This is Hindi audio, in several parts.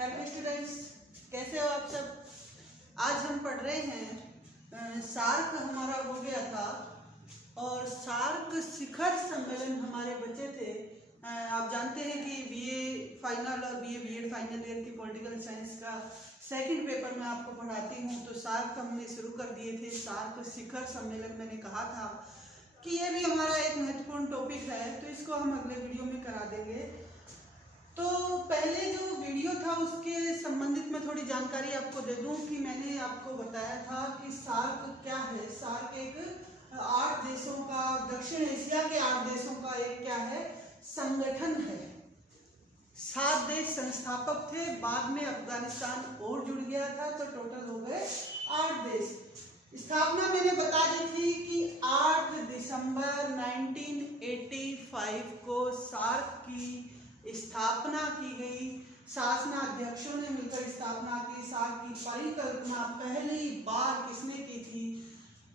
हेलो स्टूडेंट्स, कैसे हो आप सब। आज हम पढ़ रहे हैं सार्क हमारा हो गया था और सार्क शिखर सम्मेलन हमारे बचे थे। आप जानते हैं कि बीए फाइनल और बीएड फाइनल ईयर की पॉलिटिकल साइंस का सेकंड पेपर मैं आपको पढ़ाती हूँ। तो सार्क हमने शुरू कर दिए थे। सार्क शिखर सम्मेलन मैंने कहा था कि ये भी हमारा एक महत्वपूर्ण टॉपिक है, तो इसको हम अगले वीडियो में करा देंगे। तो पहले जो वीडियो था उसके संबंधित में थोड़ी जानकारी आपको दे दूं कि मैंने आपको बताया था कि सार्क क्या है। सार्क एक 8 देशों का, दक्षिण एशिया के 8 देशों का एक क्या है, संगठन है। 7 देश संस्थापक थे, बाद में अफगानिस्तान और जुड़ गया था, तो टोटल हो गए 8 देश। स्थापना मैंने बता दी थी कि 8 दिसंबर 1985 को सार्क की स्थापना की गई। शासनाध्यक्षों ने मिलकर स्थापना की। सार्क की परिकल्पना पहली बार किसने की थी,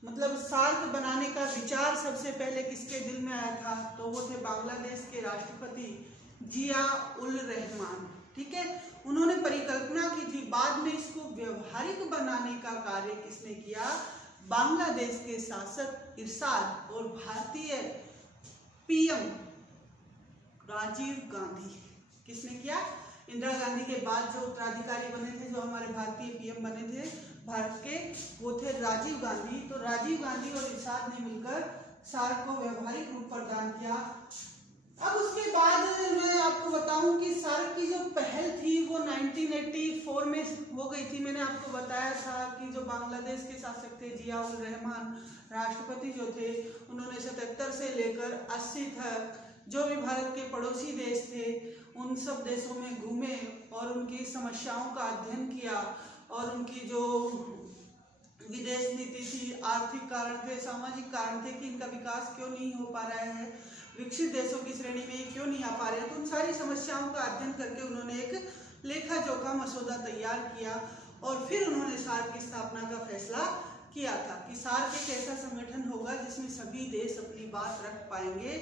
मतलब सार्क बनाने का विचार सबसे पहले किसके दिल में आया था, तो वो थे बांग्लादेश के राष्ट्रपति जिया-उल-रहमान। ठीक है, उन्होंने परिकल्पना की थी। बाद में इसको व्यवहारिक बनाने का कार्य किसने किया, बांग्लादेश के शासक इरशाद और भारतीय पीएम राजीव गांधी। किसने किया, इंदिरा गांधी के बाद जो उत्तराधिकारी बने थे, जो हमारे भारतीय पीएम बने थे भारत के, वो थे राजीव गांधी। तो राजीव गांधी और इरशाद ने मिलकर सार्क को व्यवहारिक रूप प्रदान किया। अब उसके बाद मैं आपको बताऊं कि सार्क की जो पहल थी वो 1984 में हो गई थी। मैंने आपको बताया था कि जो बांग्लादेश के शासक थे जिया-उल-रहमान, राष्ट्रपति जो थे, उन्होंने 77 से लेकर 80 तक जो भी भारत के पड़ोसी देश थे उन सब देशों में घूमे और उनकी समस्याओं का अध्ययन किया। और उनकी जो विदेश नीति थी, आर्थिक कारण थे, सामाजिक कारण थे कि इनका विकास क्यों नहीं हो पा रहा है, विकसित देशों की श्रेणी में क्यों नहीं आ पा रहे हैं, तो उन सारी समस्याओं का अध्ययन करके उन्होंने एक लेखा जोखा मसौदा तैयार किया। और फिर उन्होंने सार्क की स्थापना का फैसला किया था कि सार्क एक ऐसा संगठन होगा जिसमें सभी देश अपनी बात रख पाएंगे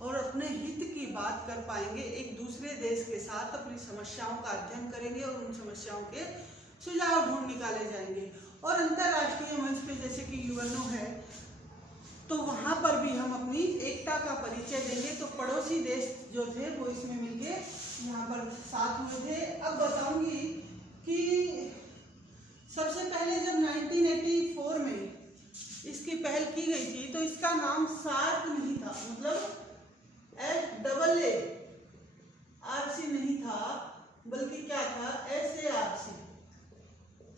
और अपने हित की बात कर पाएंगे, एक दूसरे देश के साथ अपनी समस्याओं का अध्ययन करेंगे और उन समस्याओं के सुझाव ढूंढ निकाले जाएंगे। और अंतर्राष्ट्रीय मंच पे जैसे कि यूएनओ है, तो वहां पर भी हम अपनी एकता का परिचय देंगे। तो पड़ोसी देश जो थे वो इसमें मिलके यहाँ पर साथ हुए थे। अब बताऊंगी कि सबसे पहले जब 1984 में इसकी पहल की गई थी तो इसका नाम सार्क नहीं था, मतलब SAARC नहीं था, बल्कि क्या था, SARC।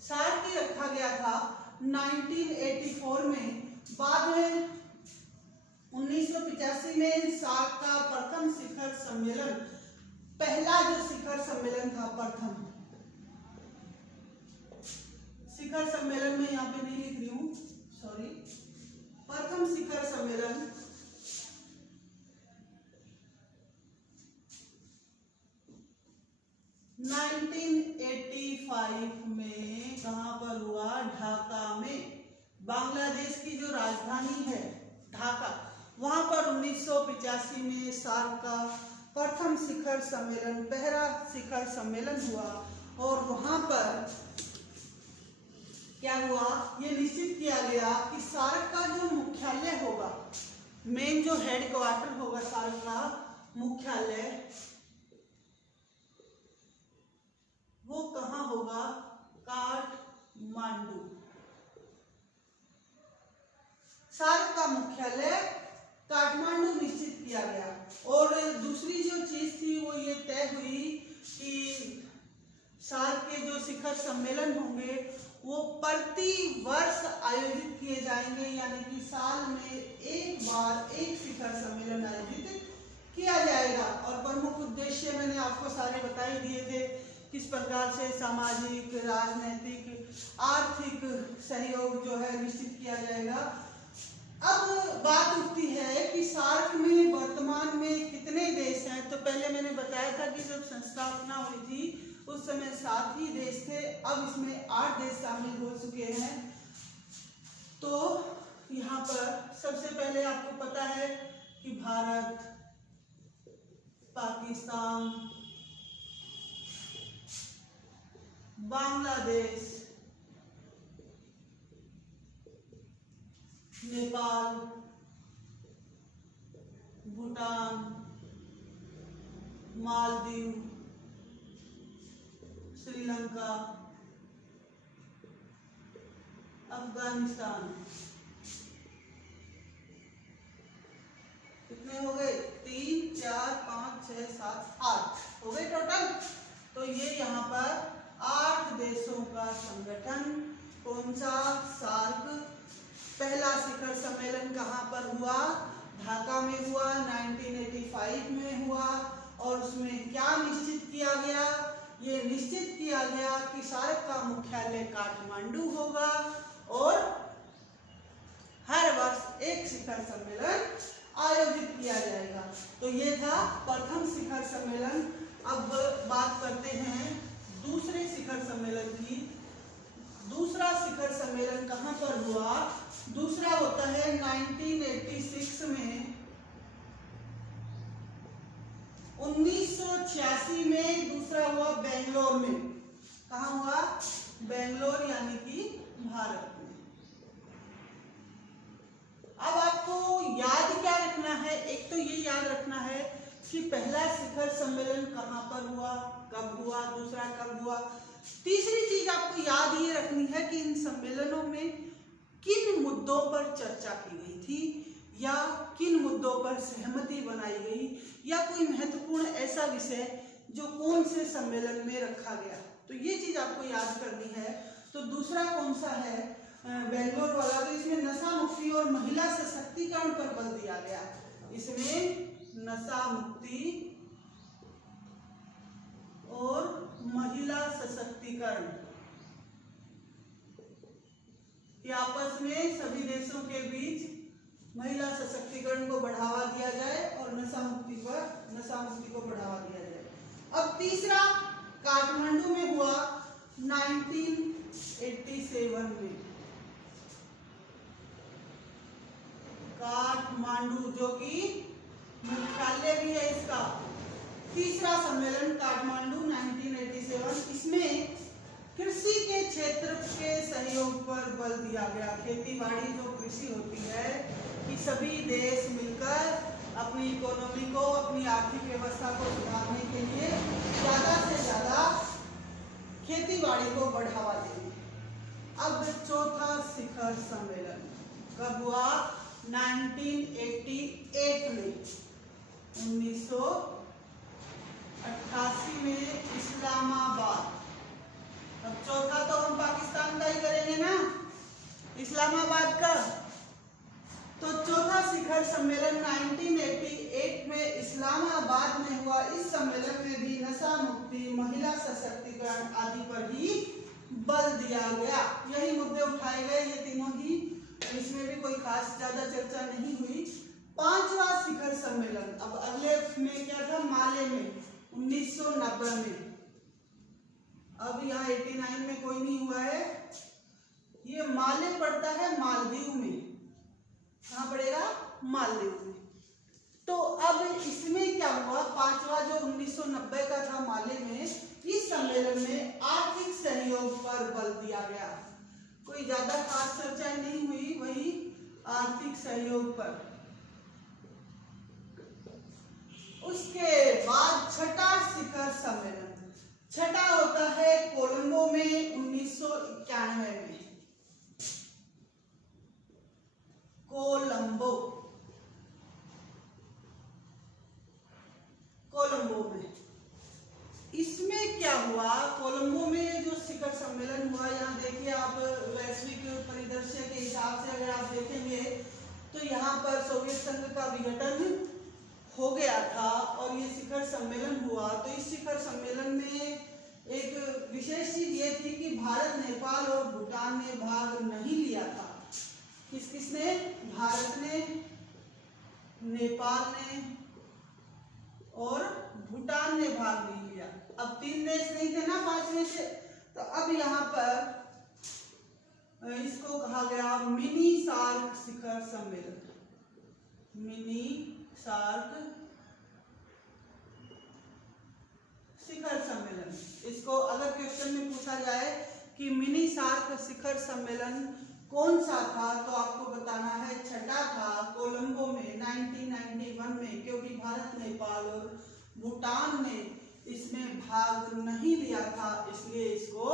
सार्क ही रखा गया था 1984 में। बाद में 1985 में सार्क का प्रथम शिखर सम्मेलन, पहला जो शिखर सम्मेलन था, प्रथम शिखर सम्मेलन में यहाँ पे नहीं लिख रही हूँ, सॉरी, प्रथम शिखर सम्मेलन 1985 में कहाँ पर हुआ, ढाका में। बांग्लादेश की जो राजधानी है ढाका, वहां पर 1985 में सार्क का प्रथम शिखर सम्मेलन, पहला शिखर सम्मेलन हुआ। और वहां पर क्या हुआ, ये निश्चित किया गया कि सार्क का जो मुख्यालय होगा, मेन जो हेडक्वार्टर होगा सार्क का मुख्यालय, वो कहाँ होगा, काठमांडू। सार्क का मुख्यालय काठमांडू निश्चित किया गया। और दूसरी जो चीज थी वो ये तय हुई कि सार्क के जो शिखर सम्मेलन होंगे वो प्रति वर्ष आयोजित किए जाएंगे, यानी कि साल में एक बार एक शिखर सम्मेलन आयोजित किया जाएगा। और प्रमुख उद्देश्य मैंने आपको सारे बता ही दिए थे, किस प्रकार से सामाजिक, राजनीतिक, आर्थिक सहयोग जो है निश्चित किया जाएगा। अब बात उठती है कि सार्क में वर्तमान में कितने देश हैं। तो पहले मैंने बताया था कि जब संस्थापना हुई थी उस समय 7 ही देश थे, अब इसमें 8 देश शामिल हो चुके हैं। तो यहाँ पर सबसे पहले आपको पता है कि भारत, पाकिस्तान, बांग्लादेश, नेपाल, भूटान, मालदीव, श्रीलंका, अफगानिस्तान। कितने हो गए? 3, 4, 5, 6, 7, 8 हो गए टोटल। तो ये यहाँ पर 8 देशों का संगठन। कौन सा? सार्क। पहला शिखर सम्मेलन कहाँ पर हुआ? ढाका में हुआ, 1985 में हुआ। और उसमें क्या निश्चित किया गया? ये निश्चित किया गया कि सार्क का मुख्यालय काठमांडू होगा और हर वर्ष एक शिखर सम्मेलन आयोजित किया जाएगा। तो ये था प्रथम शिखर सम्मेलन। अब बात करते हैं दूसरे शिखर सम्मेलन की। दूसरा शिखर सम्मेलन कहाँ पर हुआ? दूसरा होता है 1986 में। 1986 में दूसरा हुआ बेंगलोर में। कहाँ हुआ? बेंगलोर यानी कि भारत में। अब आपको याद क्या रखना है? एक तो ये याद रखना है कि पहला शिखर सम्मेलन कहाँ पर हुआ, कब हुआ, दूसरा कब हुआ। तीसरी चीज आपको याद ये रखनी है कि इन सम्मेलनों में किन मुद्दों पर चर्चा की गई थी या किन मुद्दों पर सहमति बनाई गई या कोई महत्वपूर्ण ऐसा विषय जो कौन से सम्मेलन में रखा गया। तो ये चीज आपको याद करनी है। तो दूसरा कौन सा है? बेंगलोर वाला। तो इसमें नशा मुक्ति और महिला सशक्तिकरण पर बल दिया गया। इसमें नशा मुक्ति और महिला सशक्तिकरण, आपस में सभी देशों के बीच महिला सशक्तिकरण को बढ़ावा दिया जाए और नशा मुक्ति को बढ़ावा दिया जाए। अब तीसरा काठमांडू में हुआ 1987 में। काठमांडू जो कि मुख्यालय भी है इसका। तीसरा सम्मेलन काठमांडू 1987। इसमें कृषि के क्षेत्र के सहयोग पर बल दिया गया। खेती बाड़ी जो कृषि होती है कि सभी देश मिलकर अपनी इकोनॉमी को, अपनी आर्थिक व्यवस्था को सुधारने के लिए ज्यादा से ज्यादा खेती बाड़ी को बढ़ावा देंगे। अब चौथा शिखर सम्मेलन कब हुआ? 1988 में। 1988 में इस्लामाबाद। अब चौथा तो हम पाकिस्तान का ही करेंगे ना, इस्लामाबाद का। तो चौथा शिखर सम्मेलन 1988 में इस्लामाबाद में हुआ। इस सम्मेलन में भी नशा मुक्ति, महिला सशक्तिकरण आदि पर ही बल दिया गया। यही मुद्दे उठाए गए, ये तीनों ही। इसमें भी कोई खास ज्यादा चर्चा नहीं हुई। पांचवा शिखर सम्मेलन, अब अगले में क्या था? माले में 1990 में। अब यहाँ 89 में कोई नहीं हुआ है। ये माले पड़ता है मालदीव में। कहाँ पड़ेगा? मालदीव में। तो अब इसमें क्या हुआ? पांचवा जो 1990 का था माले में, इस सम्मेलन में आर्थिक सहयोग पर बल दिया गया। कोई ज्यादा खास चर्चा नहीं हुई, वही आर्थिक सहयोग पर। उसके बाद छठा शिखर सम्मेलन, छठा होता है कोलंबो में 1991 में। कोलंबो में इसमें क्या हुआ? कोलंबो में जो शिखर सम्मेलन हुआ, यहाँ देखिए आप, वैश्विक परिदृश्य के हिसाब से अगर आप देखेंगे तो यहाँ पर सोवियत संघ का विघटन हो गया था और ये शिखर सम्मेलन हुआ। तो इस शिखर सम्मेलन में एक विशेष चीज ये थी कि भारत, नेपाल और भूटान ने भाग नहीं लिया था। किसने? भारत ने, नेपाल ने और भूटान ने भाग नहीं लिया। अब 3 देश नहीं थे ना 5 में से। तो अब यहाँ पर इसको कहा गया मिनी सार्क शिखर सम्मेलन। मिनी सार्क शिखर सम्मेलन। इसको अगर क्वेश्चन में पूछा जाए कि मिनी सार्क शिखर सम्मेलन कौन सा था, तो आपको बताना है छठा था, कोलंबो में 1991 में, क्योंकि भारत, नेपाल और भूटान ने इसमें भाग नहीं लिया था, इसलिए इसको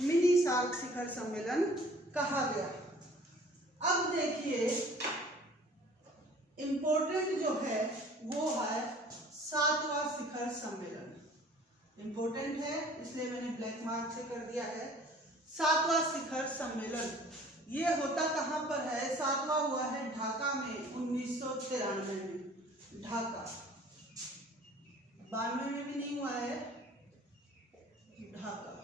मिनी सार्क शिखर सम्मेलन कहा गया। अब देखिए इंपॉर्टेंट जो है वो है 7वां शिखर सम्मेलन। इंपॉर्टेंट है इसलिए मैंने ब्लैक मार्क से कर दिया है। 7वां शिखर सम्मेलन ये होता कहाँ पर है? 7वां हुआ है ढाका में 1993 में, ढाका। 92 में भी नहीं हुआ है, ढाका।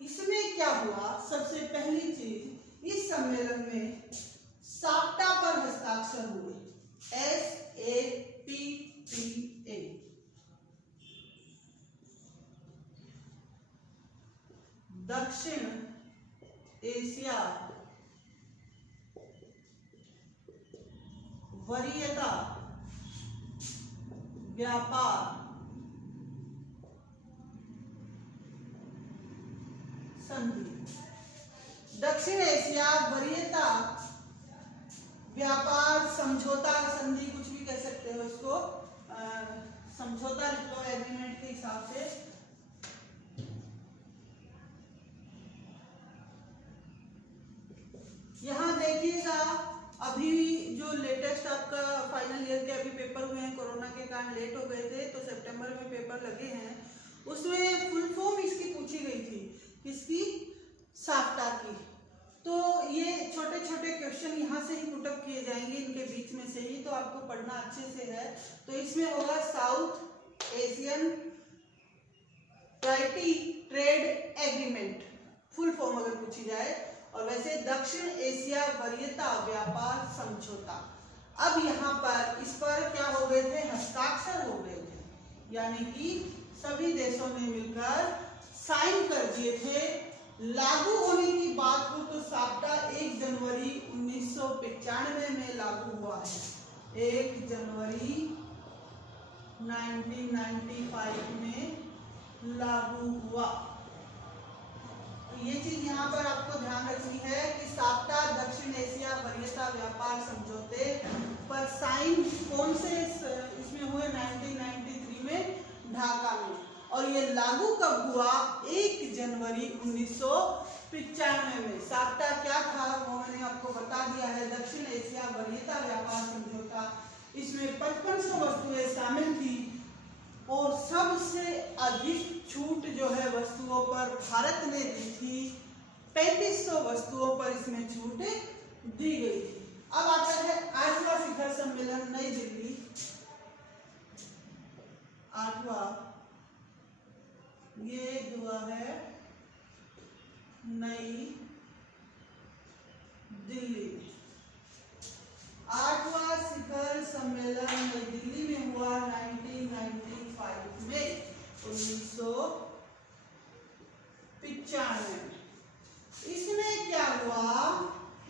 इसमें क्या हुआ? सबसे पहली चीज, इस सम्मेलन में साप्टा पर हस्ताक्षर हुए, SAPTA। दक्षिण एशिया वरीयता व्यापार संधि। दक्षिण एशिया वरीयता व्यापार समझौता संधि, कुछ भी कह सकते हो इसको, समझौता लिख लो एग्रीमेंट के हिसाब से। यहाँ देखिएगा अभी जो लेटेस्ट आपका फाइनल ईयर के अभी पेपर हुए हैं, कोरोना के कारण लेट हो गए थे, तो सितंबर में पेपर लगे हैं, उसमें फुल फॉर्म इसकी पूछी गई थी, किसकी? साप्टा की। तो ये छोटे छोटे क्वेश्चन यहाँ से ही पुटअप किए जाएंगे, इनके बीच में से ही, तो आपको पढ़ना अच्छे से है। तो इसमें होगा South Asian treaty trade agreement, full form अगर पूछी जाए, और वैसे दक्षिण एशिया वरीयता व्यापार समझौता। अब यहाँ पर इस पर क्या हो गए थे? हस्ताक्षर हो गए थे, यानी कि सभी देशों ने मिलकर साइन कर दिए थे। लागू होने की बात हो तो साप्टा 1 जनवरी 1995 में लागू हुआ है, 1 जनवरी 1995 में लागू हुआ। तो ये चीज यहाँ पर आपको ध्यान रखनी है कि साप्टा दक्षिण एशिया वरीयता व्यापार समझौते पर साइन कौन से इसमें हुए? 1993 में, ढाका में। और ये लागू कब हुआ? 1 जनवरी 1995 में। साप्टा क्या था वो मैंने आपको बता दिया है, दक्षिण एशिया वरीयता व्यापार समझौता। इसमें 5500 वस्तुएं शामिल थी और सबसे अधिक छूट जो है वस्तुओं पर भारत ने दी थी, 3500 वस्तुओं पर इसमें छूट दी गई थी। अब आता है 8वां शिखर सम्मेलन नई दिल्ली। 8वां ये हुआ है नई दिल्ली में। 8वां शिखर सम्मेलन नई दिल्ली में हुआ 1995 में, 1995 में। इसमें क्या हुआ?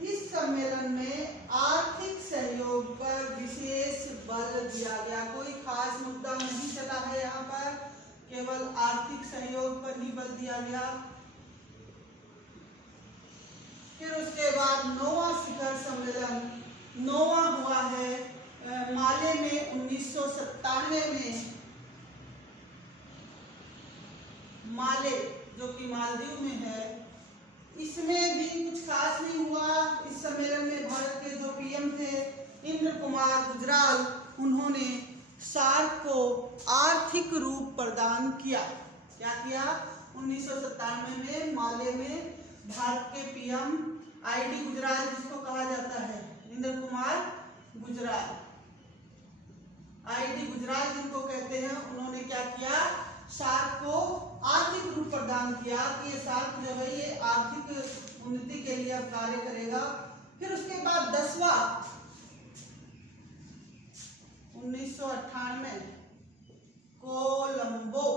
इस सम्मेलन में आर्थिक सहयोग पर विशेष बल दिया गया। कोई खास मुद्दा नहीं चला है यहाँ पर, केवल आर्थिक सहयोग पर ही बल दिया गया। फिर उसके बाद 9वां शिखर सम्मेलन, 9वां हुआ है माले में 1997 में। माले जो कि मालदीव में है, इसमें भी कुछ खास नहीं हुआ। इस सम्मेलन में भारत के जो पीएम थे इंद्र कुमार गुजराल, उन्होंने सार्क को आर्थिक रूप प्रदान किया। क्या किया? 1997 में माले में भारत के पीएम आईडी गुजराल, जिसको कहा जाता है इंद्र कुमार गुजराल, आईडी गुजराल जिनको कहते हैं, उन्होंने क्या किया? सार्क को आर्थिक रूप प्रदान किया कि ये सार्क जो है ये आर्थिक उन्नति के लिए अब कार्य करेगा। फिर उसके बाद 10वां 1998 कोलंबो,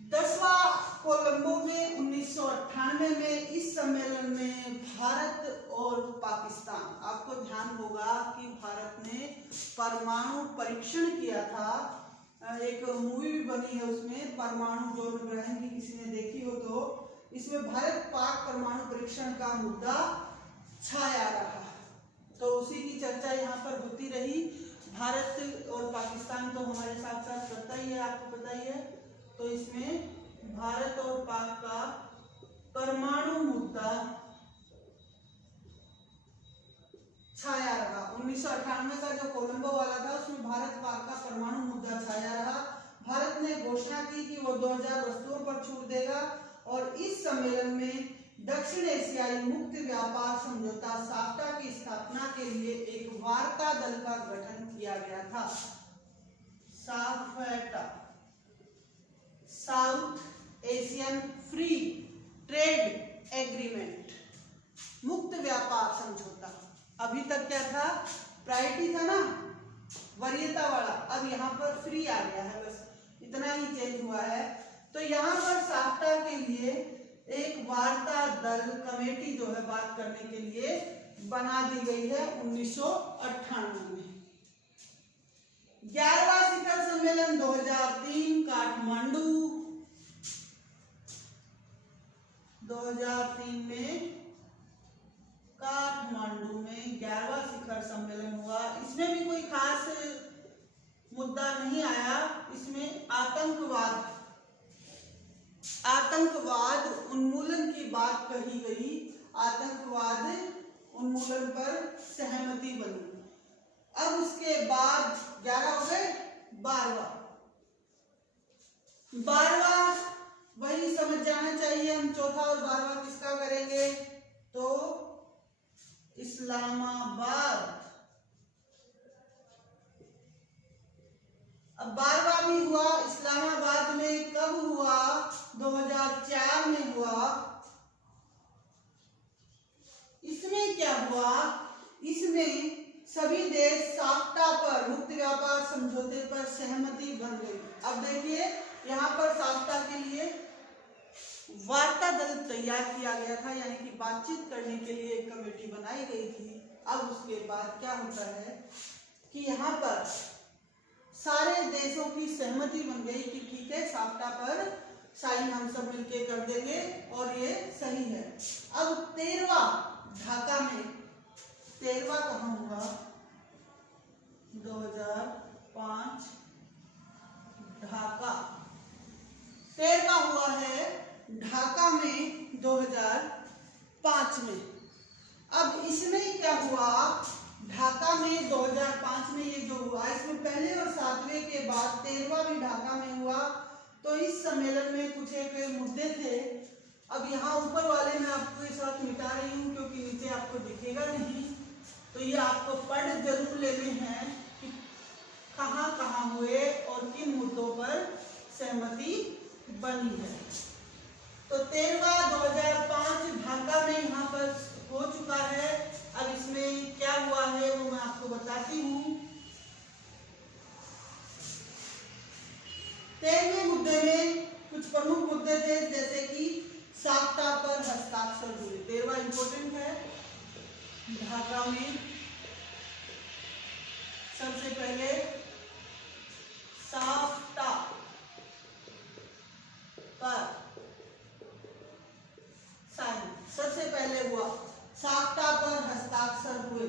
10वां कोलंबो में 1998 में। इस सम्मेलन में भारत और पाकिस्तान, आपको ध्यान होगा कि भारत ने परमाणु परीक्षण किया था एक मूवी भी बनी है, उसमें परमाणु यौन ग्रहण की किसी ने देखी हो तो इसमें भारत पाक परमाणु परीक्षण का मुद्दा छाया रहा। तो उसी की चर्चा यहाँ पर होती रही। भारत और पाकिस्तान तो हमारे साथ साथ करता ही है, आपको पता ही है। तो इसमें भारत और पाक का परमाणु मुद्दा छाया रहा। 1998 का जो कोलंबो वाला था उसमें भारत पाक का परमाणु मुद्दा छाया रहा। भारत ने घोषणा की कि वो 2000 वस्तुओं पर छूट देगा और इस सम्मेलन में दक्षिण एशियाई मुक्त व्यापार समझौता साफ्टा की स्थापना के लिए एक वार्ता दल का गठन किया गया था। SAFTA, south Asian free trade agreement, मुक्त व्यापार समझौता। अभी तक क्या था, प्रायोरिटी था ना, वरीयता वाला, अब यहाँ पर फ्री आ गया है, बस इतना ही चेंज हुआ है। तो यहाँ पर साफ्टा के लिए एक वार्ता दल कमेटी जो है बात करने के लिए बना दी गई है 1998 में। 11वां शिखर सम्मेलन 2003 काठमांडू, 2003 में काठमांडू में 11वां शिखर सम्मेलन हुआ। इसमें भी कोई खास मुद्दा नहीं आया। इसमें आतंकवाद उन्मूलन की बात कही गई, आतंकवाद उन्मूलन पर सहमति बनी। अब उसके बाद 11 हो गए, 12वां वही समझ जाना चाहिए हम। चौथा और 12वां किसका करेंगे, तो इस्लामाबाद। अब 12वां भी हुआ इस्लामाबाद में, कब हुआ, 2004 में हुआ। इसमें क्या हुआ, इसमें सभी देश साफ्टा पर, मुक्त व्यापार समझौते पर सहमति बन गई। अब देखिए यहाँ पर साफ्टा के लिए वार्ता दल तैयार किया गया था, यानी कि बातचीत करने के लिए एक कमेटी बनाई गई थी। अब उसके बाद क्या होता है कि यहाँ पर सारे देशों की सहमति बन गई कि ठीक है, साफ्टा पर साइन हम सब मिलके कर देंगे और ये सही है। अब 13वां ढाका में, 13वां कहाँ हुआ, 2005 ढाका, 13वां हुआ है ढाका में 2005 में। अब इसमें क्या हुआ, ढाका में 2005 में ये जो हुआ, इसमें पहले और 7वें के बाद 13वां भी ढाका में हुआ। तो इस सम्मेलन में कुछ एक मुद्दे थे। अब यहाँ ऊपर वाले मैं आपको इस वक्त मिटा रही हूँ क्योंकि नीचे आपको दिखेगा नहीं, तो ये आपको पढ़ जरूर लेने हैं कि कहाँ कहाँ हुए और किन मुद्दों पर सहमति बनी है। तो 13वां 2005 ढाका में यहाँ पर हो चुका है। अब इसमें क्या हुआ है वो मैं आपको बताती हूँ। 13वें मुद्दे में कुछ प्रमुख मुद्दे थे, जैसे कि साफ्टा पर हस्ताक्षर हुए। 13वां इंपॉर्टेंट है। ढाका में सबसे पहले साफ्टा पर साइन सबसे पहले हुआ, साफ्टा पर हस्ताक्षर हुए।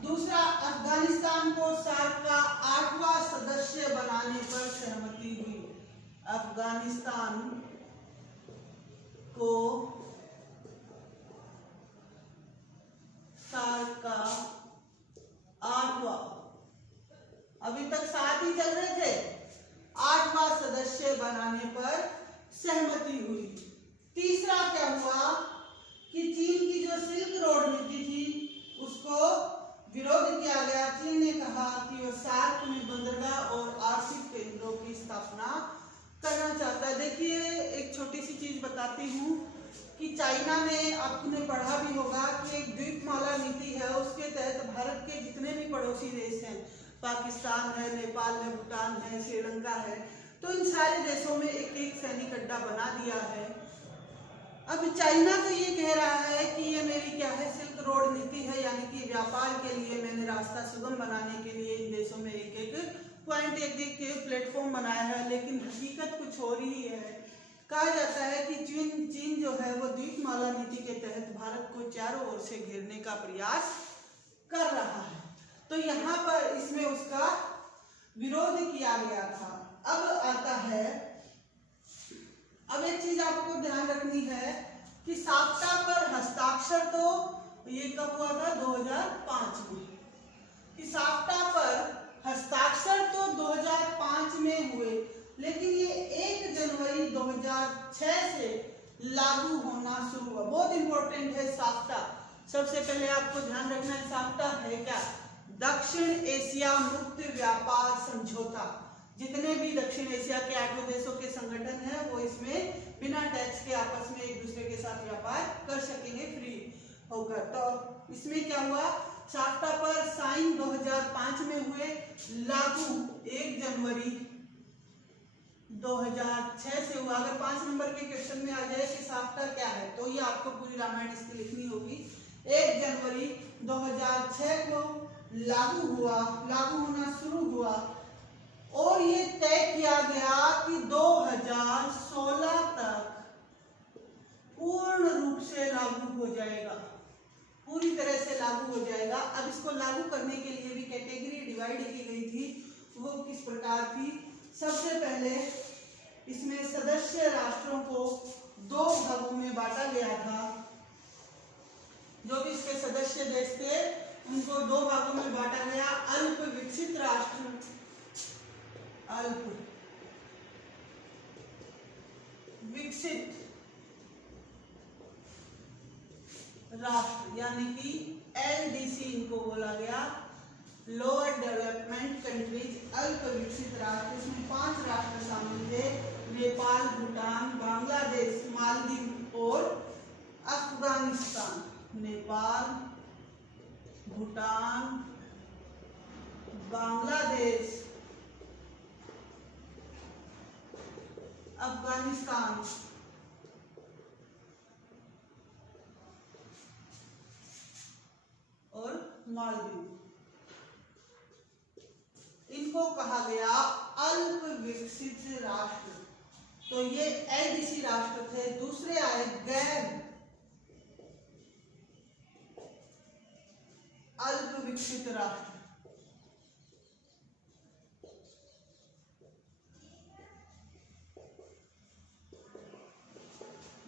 दूसरा, अफगानिस्तान को सार्क का 8वां सदस्य बनाने पर सहमति हुई। अफगानिस्तान को सार्क का 8वां, अभी तक 7 ही चल रहे थे, 8वां सदस्य बनाने पर सहमति हुई। तीसरा क्या हुआ कि चीन की जो सिल्क रोड नीति थी उसको विरोध किया गया। चीन ने कहा कि वो सार्क में बंदरगाह और आर्थिक केंद्रों की स्थापना करना चाहता है। देखिए एक छोटी सी चीज बताती हूँ कि चाइना में आपने पढ़ा भी होगा कि एक द्वीपमाला नीति है, उसके तहत भारत के जितने भी पड़ोसी देश हैं, पाकिस्तान है, नेपाल है, भूटान है, श्रीलंका है, तो इन सारे देशों में एक एक सैनिक अड्डा बना दिया है। अब चाइना तो ये कह रहा है कि ये मेरी क्या है, सिल्क रोड नीति है, यानी कि व्यापार के लिए मैंने रास्ता सुगम बनाने के लिए इन देशों में एक एक पॉइंट, एक एक प्लेटफॉर्म बनाया है, लेकिन हकीकत कुछ और ही है। कहा जाता है कि चीन जो है वो द्वीपमाला नीति के तहत भारत को चारों ओर से घेरने का प्रयास कर रहा है। तो यहाँ पर इसमें उसका विरोध किया गया था। अब आता है, अब एक चीज आपको ध्यान रखनी है कि साफ्टा पर हस्ताक्षर तो ये कब हुआ था? 2005 में। कि साफ्टा पर हस्ताक्षर तो 2005 में हुए, लेकिन ये 1 जनवरी 2006 से लागू होना शुरू हुआ। बहुत इंपॉर्टेंट है साफ्टा। सबसे पहले आपको ध्यान रखना है साफ्टा है क्या? दक्षिण एशिया मुक्त व्यापार समझौता। जितने भी दक्षिण एशिया के 8 देशों के संगठन हैं वो इसमें बिना टैक्स के आपस में एक दूसरे के साथ व्यापार कर सकेंगे फ्री होकर। तो इसमें क्या हुआ? साफ्टा पर साइन 2005 में हुए, लागू 1 जनवरी 2006 से हुआ। अगर 5 नंबर के क्वेश्चन में आ जाए कि साफ्टा क्या है, तो ये आपको पूरी रामायण इसकी लिखनी होगी। 1 जनवरी 2006 को लागू होना शुरू हुआ और ये तय किया गया कि 2016 तक पूर्ण रूप से लागू हो जाएगा, पूरी तरह से लागू हो जाएगा। अब इसको लागू करने के लिए भी कैटेगरी डिवाइड की गई थी। वो किस प्रकार थी? सबसे पहले इसमें सदस्य राष्ट्रों को 2 भागों में बांटा गया था। जो भी इसके सदस्य देश थे उनको 2 भागों में बांटा गया। अल्प विकसित राष्ट्र, अल्प विकसित राष्ट्र यानी कि LDC इनको बोला गया, लोअर डेवलपमेंट कंट्रीज। अल्प विकसित राष्ट्र, इसमें 5 राष्ट्र शामिल थे: नेपाल, भूटान, बांग्लादेश, मालदीव और अफगानिस्तान। नेपाल, भूटान, बांग्लादेश, अफगानिस्तान और मालदीव। इनको कहा गया अल्प विकसित राष्ट्र। तो ये LDC राष्ट्र थे। दूसरे आए गैर अल्प विकसित राष्ट्र।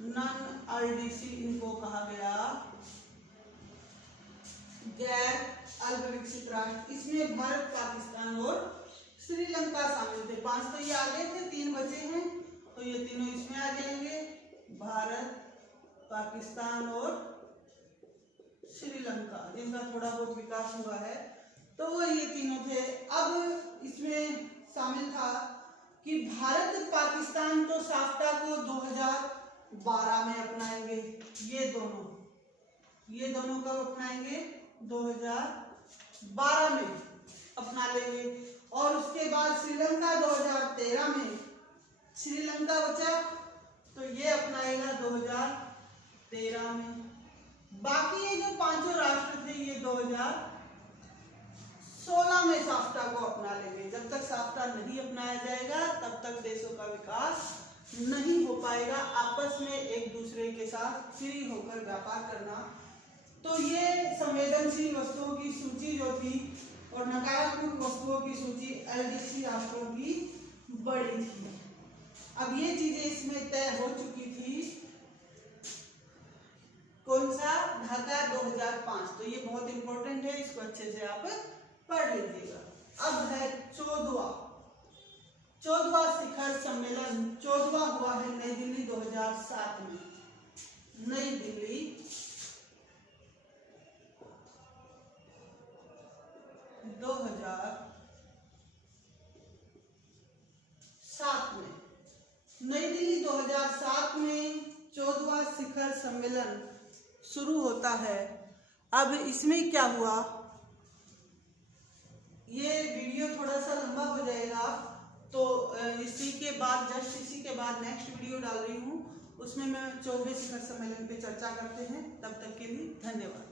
नॉन LDC इनको कहा गया गैर अल्प विकसित राष्ट्र। इसमें भारत, पाकिस्तान और श्रीलंका शामिल थे। 5 तो ये आगे थे, 3 बचे हैं, तो ये तीनों इसमें आ जाएंगे, भारत, पाकिस्तान और श्रीलंका, जिनका थोड़ा बहुत विकास हुआ है। तो वो ये तीनों थे। अब इसमें शामिल था कि भारत पाकिस्तान तो साफ्टा को 2012 में अपनाएंगे। ये दोनों कब अपनाएंगे? 2012 में अपना लेंगे। और उसके बाद श्रीलंका 2013 में, श्रीलंका बचा तो ये अपनाएगा 2013 में। बाकी ये जो 5 राष्ट्र थे ये 2016 में साफ्टा को अपना लेंगे। जब तक साफ्टा नहीं अपनाया जाएगा तब तक देशों का विकास नहीं हो पाएगा। आपस में एक दूसरे के साथ फ्री होकर व्यापार करना। तो ये संवेदनशील वस्तुओं की सूची जो थी और नकारात्मक वस्तुओं की सूची LDC राष्ट्रों की बड़ी थी। अब ये चीजें इसमें तय हो चुकी थी। कौन सा? ढाका 2005। तो ये बहुत इंपॉर्टेंट है, इसको अच्छे से आप पढ़ लीजिएगा। अब है 14वां शिखर सम्मेलन। 14वां हुआ है नई दिल्ली 2007 में। नई दिल्ली 2007 में। नई दिल्ली 2007 में 14वां शिखर सम्मेलन शुरू होता है। अब इसमें क्या हुआ? ये वीडियो थोड़ा सा लंबा हो जाएगा, तो इसी के बाद नेक्स्ट वीडियो डाल रही हूँ, उसमें मैं 14वें शिखर सम्मेलन पे चर्चा करते हैं। तब तक के लिए धन्यवाद।